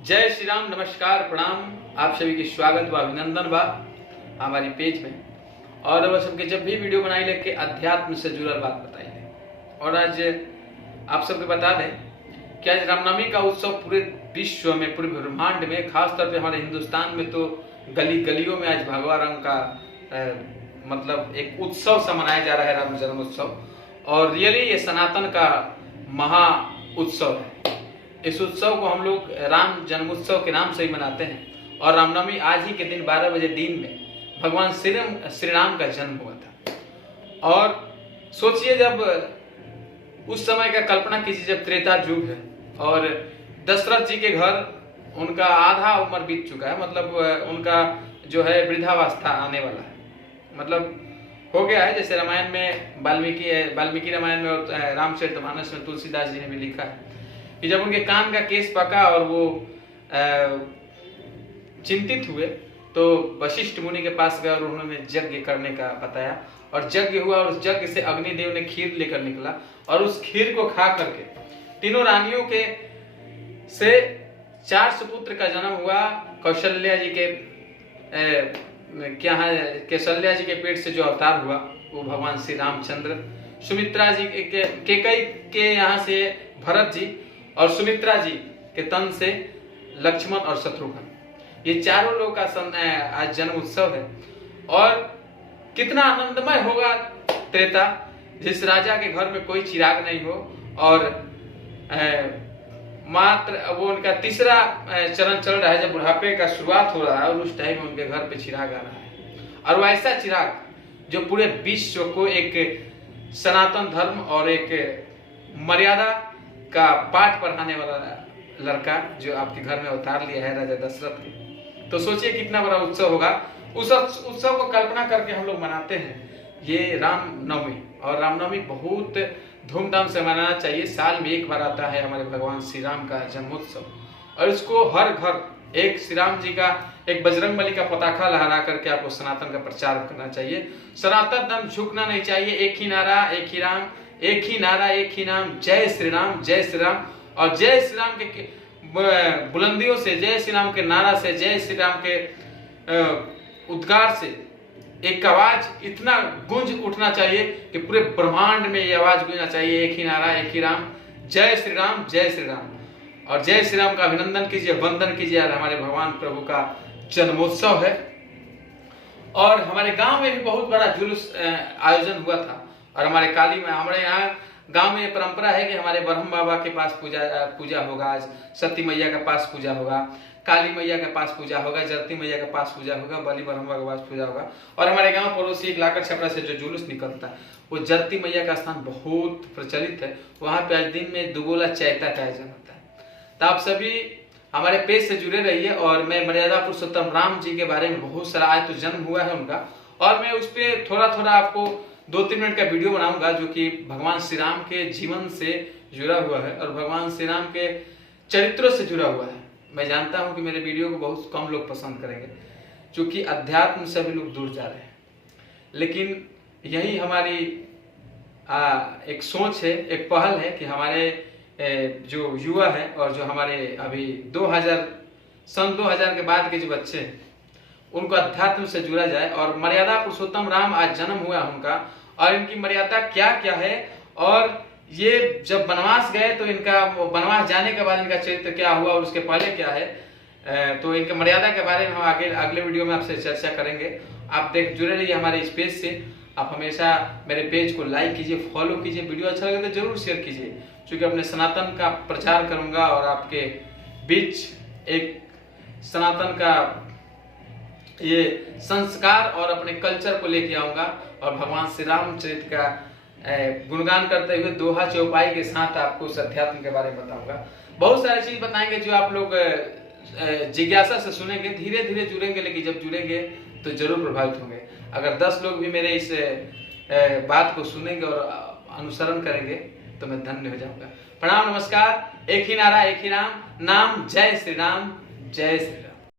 जय श्री राम, नमस्कार, प्रणाम। आप सभी की स्वागत व अभिनंदन बा हमारी पेज में। और वह सबके जब भी वीडियो बनाई लेके अध्यात्म से जुड़ल बात बताइए। और आज आप सबके बता दें कि आज रामनवमी का उत्सव पूरे विश्व में, पूरे ब्रह्मांड में, खासतौर पे हमारे हिंदुस्तान में तो गली गलियों में आज भगवा रंग का मतलब एक उत्सव सा मनाया जा रहा है, राम जन्म उत्सव। और रियली ये सनातन का महा उत्सव है। इस उत्सव को हम लोग राम जन्मोत्सव के नाम से ही मनाते हैं। और रामनवमी आज ही के दिन 12 बजे दिन में भगवान श्री राम का जन्म हुआ था। और सोचिए, जब उस समय का कल्पना कीजिए, जब त्रेता युग है और दशरथ जी के घर उनका आधा उम्र बीत चुका है, मतलब उनका जो है वृद्धावस्था आने वाला है, मतलब हो गया है। जैसे रामायण में वाल्मीकि रामायण में और रामचरितमानस में तुलसीदास जी ने भी लिखा है कि जब उनके कान का केस पका और वो चिंतित हुए तो वशिष्ठ मुनि के पास गए और उन्होंने यज्ञ करने का बताया। और यज्ञ हुआ और उस यज्ञ से अग्निदेव ने खीर लेकर निकला और उस खीर को खा करके तीनों रानियों के से 4 सुपुत्र का जन्म हुआ। कौशल्या जी के कौशल्या जी के पेट से जो अवतार हुआ वो भगवान श्री रामचंद्र, सुमित्रा जी केकई के यहाँ से भरत जी, और सुमित्रा जी के तन से लक्ष्मण और शत्रुघ्न। ये चारों लोग का आज जन्म उत्सव है। और कितना आनंदमय होगा त्रेता, जिस राजा के घर में कोई चिराग नहीं हो और मात्र वो उनका तीसरा चरण चल रहा है, जब बुढ़ापे का शुरुआत हो रहा है और उस टाइम में उनके घर पे चिराग आ रहा है। और वो ऐसा चिराग जो पूरे विश्व को एक सनातन धर्म और एक मर्यादा का पाठ पढ़ाने वाला लड़का जो आपके घर में अवतार लिया है राजा दशरथ के। तो सोचिए कितना बड़ा उत्सव होगा। उस उत्सव को कल्पना करके हम लोग मनाते हैं ये रामनवमी। और रामनवमी बहुत धूमधाम से मनाना चाहिए। साल में एक बार आता है हमारे भगवान श्री राम का जन्मोत्सव। और इसको हर घर एक श्री राम जी का, एक बजरंगबली का पताका लहरा करके आपको सनातन का प्रचार करना चाहिए। सनातन धर्म झुकना नहीं चाहिए। एक ही नारा, एक ही राम, एक ही नारा, एक ही नाम, जय श्री राम, जय श्री राम। और जय श्री राम के बुलंदियों से, जय श्री राम के नारा से, जय श्री राम के उद्गार से एक आवाज इतना गूंज उठना चाहिए कि पूरे ब्रह्मांड में ये आवाज गूंजना चाहिए, एक ही नारा, एक ही राम, जय श्री राम, जय श्री राम। और जय श्री राम का अभिनंदन कीजिए, वंदन कीजिए। आज हमारे भगवान प्रभु का जन्मोत्सव है। और हमारे गांव में भी बहुत बड़ा जुलूस आयोजन हुआ था। और हमारे हमारे यहाँ गांव में परंपरा है कि हमारे ब्रह्म बाबा के पास पूजा होगा, आज सती मैया के पास पूजा होगा, काली मैया के पास पूजा होगा, जरती मैया के पास पूजा होगा, बलि ब्रह्म बाबा के पास पूजा होगा। और हमारे गांव पड़ोसी एक लाकर छपरा से जो जुलूस निकलता है वो जरती मैया का स्थान बहुत प्रचलित है। वहां पे आज दिन में दुगोला चैता का आयोजन होता है। तो आप सभी हमारे पेज से जुड़े रहिए। और मैं मर्यादा पुरुषोत्तम राम जी के बारे में बहुत सारा, आज तो जन्म हुआ है उनका, और मैं उस पर थोड़ा थोड़ा आपको 2-3 मिनट का वीडियो बनाऊंगा जो कि भगवान श्री राम के जीवन से जुड़ा हुआ है और भगवान श्री राम के चरित्रों से जुड़ा हुआ है। मैं जानता हूं कि मेरे वीडियो को बहुत कम लोग पसंद करेंगे क्योंकि अध्यात्म से भी लोग दूर जा रहे हैं। लेकिन यही हमारी एक सोच है, एक पहल है कि हमारे जो युवा है और जो हमारे अभी 2000 के बाद के जो बच्चे हैं उनको अध्यात्म से जुड़ा जाए। और मर्यादा पुरुषोत्तम राम आज जन्म हुआ उनका, और इनकी मर्यादा क्या क्या है, और ये जब वनवास गए तो इनका वनवास जाने के बाद इनका चरित्र क्या हुआ और उसके पहले क्या है, तो इनके मर्यादा के बारे में हम आगे अगले वीडियो में आपसे चर्चा करेंगे। आप जुड़े रहिए हमारे इस पेज से। आप हमेशा मेरे पेज को लाइक कीजिए, फॉलो कीजिए। वीडियो अच्छा लगे तो जरूर शेयर कीजिए, क्योंकि अपने सनातन का प्रचार करूंगा और आपके बीच एक सनातन का ये संस्कार और अपने कल्चर को लेके आऊंगा। और भगवान श्री रामचरित्र का गुणगान करते हुए दोहा चौपाई के साथ आपको अध्यात्म के बारे में बताऊंगा। बहुत सारी चीज बताएंगे जो आप लोग जिज्ञासा से सुनेंगे, धीरे धीरे जुड़ेंगे, लेकिन जब जुड़ेंगे तो जरूर प्रभावित होंगे। अगर 10 लोग भी मेरे इस बात को सुनेंगे और अनुसरण करेंगे तो मैं धन्य हो जाऊंगा। प्रणाम, नमस्कार। एक ही नारा, एक ही राम, नाम जय श्री राम, जय श्री राम।